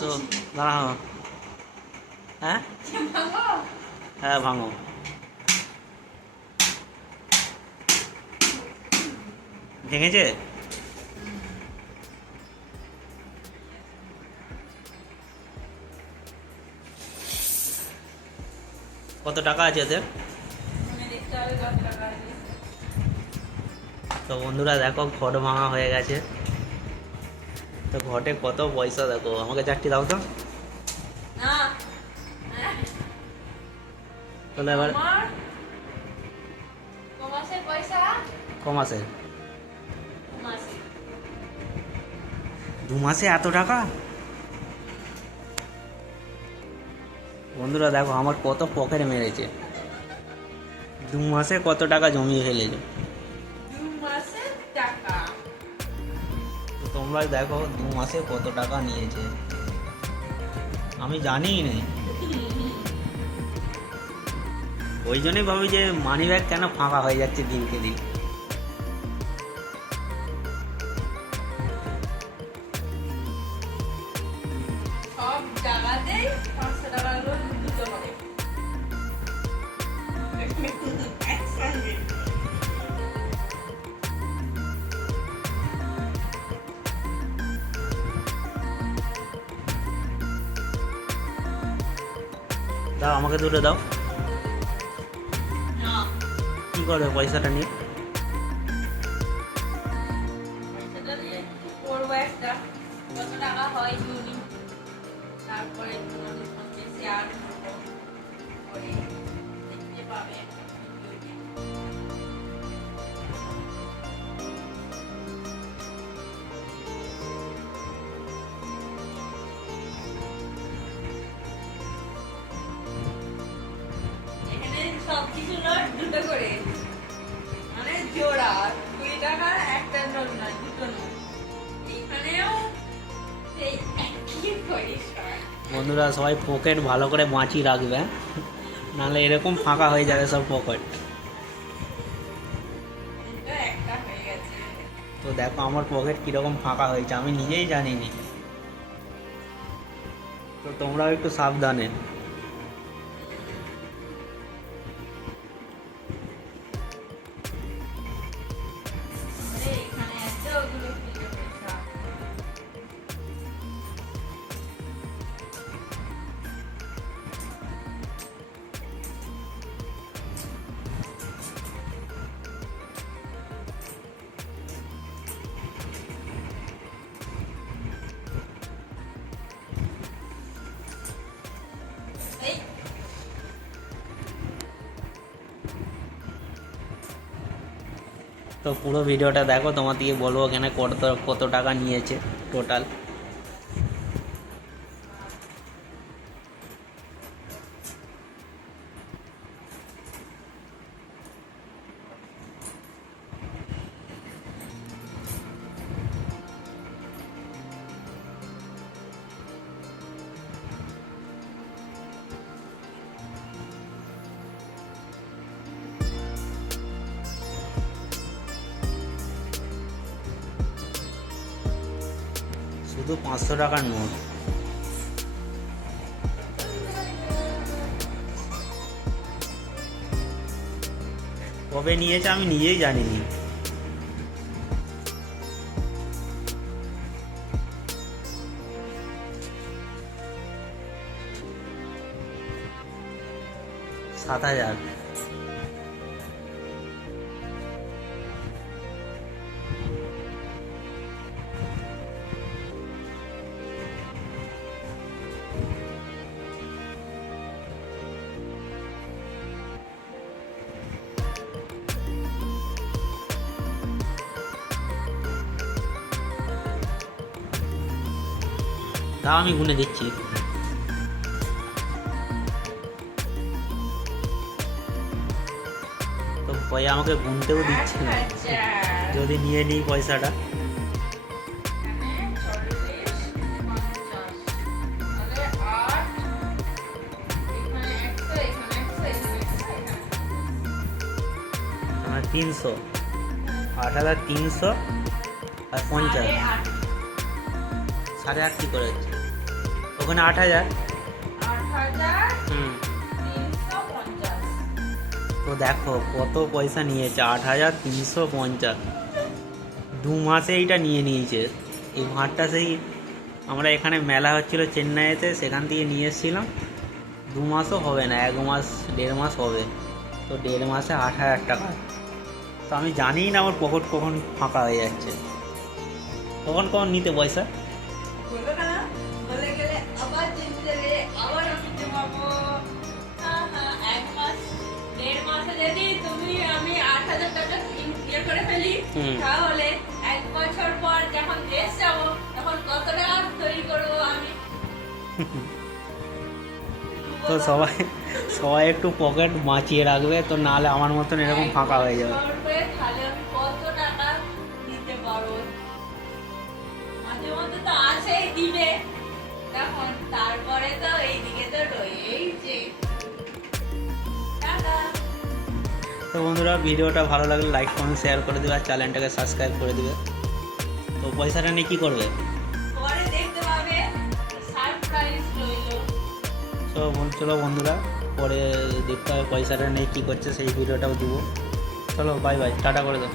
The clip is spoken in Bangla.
তো দাঁড়াও। হ্যাঁ হ্যাঁ ভাঙো। ভেঙেছে? কত টাকা আছে এতে? তো বন্ধুরা দেখো, ঘট ভাঙা হয়ে গেছে। তো ঘটে কত পয়সা দেখো। আমাকে চারটি দাও তো। তাহলে এবার কমাসে 2 মাসে এত টাকা? বন্ধুরা দেখো আমার কত পকেট মেরেছে। 2 মাসে কত টাকা জমিয়ে ফেলেছে। তো তোমরা দেখো 2 মাসে কত টাকা নিয়েছে, আমি জানিই না। ওই জন্যই ভাবি যে মানি ব্যাগ কেন ফাঁকা হয়ে যাচ্ছে দিনকে দিন। সব জায়গাতেই 500 টাকা করে দুটো হবে একসঙ্গে। দাও আমাকে দুটো দাও। না, কি করবে পয়সাটা নিয়ে? সেটা দিয়ে কি করবো, একটা কত টাকা হয় জুনি, তারপরে তোমাদের সঙ্গে শেয়ার করবো, করে দেখতে পাবে একটা ভিডিওতে। এখানে সব কিছু নোট দুটো করে, মানে জোড়া 20 টাকার একটা নোট নয়, দুটো নোট। এইখানেও সেই একই পরিষ্কার। বন্ধুরা সবাই পকেট ভালো করে বাঁচিয়ে রাখবে, হ্যাঁ? নাহলে এরকম ফাঁকা হয়ে যাবে সব পকেট। এটা একটা হয়ে গেছে। তো দেখো আমার পকেট কীরকম ফাঁকা হয়েছে, আমি নিজেই জানিনি। তো তোমরাও একটু সাবধানে। এখানে আছে, ওগুলো খুঁজে পয়সা। এই তো পুরো ভিডিওটা দেখো, তোমার দিয়ে বলবো এখানে কত কত টাকা নিয়েছে টোটাল। শুধু 500 টাকার নোট। কবে নিয়েছে আমি নিজেই জানিনি। সাত হাজার। তাও আমি গুনে দিচ্ছি। তো পয়সা আমাকে গুনতেও দিচ্ছে না, যদি নিয়ে নিই পয়সাটা। এখানে 40, 50, তাহলে 8, এখানে 100, এখানে 100, এখানে 100, এখানে 100। আমার 300, 8,300 আর 50। 8.5 8.5 কি করে হচ্ছে? ওখানে 8,000। 8,350। তো দেখো কত পয়সা নিয়েছে, 8,350। 2 মাসে এইটা নিয়ে নিয়েছে। এই ভাঁড়টা সেই আমরা এখানে মেলা হচ্ছিল চেন্নাইতে, সেখান থেকে নিয়ে এসেছিলাম। 2 মাসও হবে না, 1 মাস 1.5 মাস হবে। তো 1.5 মাসে 8,000 টাকা। তো আমি জানি না আমার পকেট কখন ফাঁকা হয়ে যাচ্ছে, কখন কখন নিতে পয়সা। বললো না, বলে গেলে আবার চিনতে দেবে, আবার আমি জমাবো। এক মাস 1.5 মাসে যদি আমি 8,000 টাকা ইয়ে করে ফেলি, হুম। তাহলে 1 বছর পর যখন দেশ যাবো তখন কত টাকা তৈরি করবো আমি। তো সবাই সবাই একটু পকেট বাঁচিয়ে রাখবে, তো নাহলে আমার মতন এরকম ফাঁকা হয়ে যাবে। এক বছর পরে তাহলে আমি কত টাকা দিতে পারবো। মাঝে মধ্যে তো আছেই দিবে, তখন তারপরে তো এইদিকে তো রয়েইছে টাকা। তো বন্ধুরা, ভিডিওটা ভালো লাগলে লাইক কমেন্ট শেয়ার করে দেবে আর চ্যানেলটাকে সাবস্ক্রাইব করে দেবে। তো পয়সাটা নিয়ে কী করবে? পরে দেখতে পাবে, সারপ্রাইজ রইলো। চলো বন্ধুরা, পরে দেখতে হবে পয়সাটা নিয়ে কী করছে, সেই ভিডিওটাও দেবো। চলো বাই বাই, টাটা করে দাও।